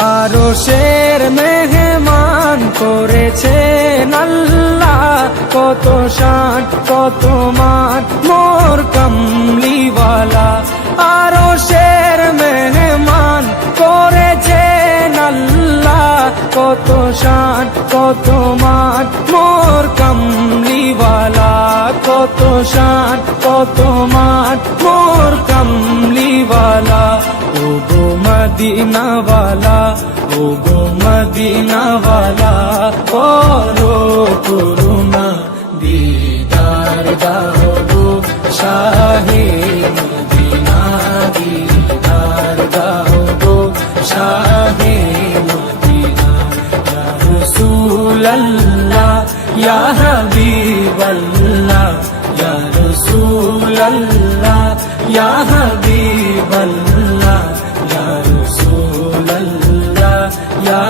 আরশের মেহমান করেছেন আল্লাহ, কত শান কত মান মোর কামলিওয়ালা। আরশের মেহমান করেছেন আল্লাহ, কত শান কত মান মোর কামলিওয়ালা, কত শান কত মান মোর কামলিওয়ালা। ও গো মদিনাওয়ালা, ও গো মদিনাওয়ালা, করো করুণা দিদার দাও গো শাহে মদিনা, দিদার দাও গো শাহে মদিনা। ইয়া রাসূলাল্লাহ ইয়া হাবিবাল্লাহ, ইয়া রাসূলাল্লাহ ইয়া হাবিবাল্লাহ, ইয়া রাসূলাল্লাহ ইয়া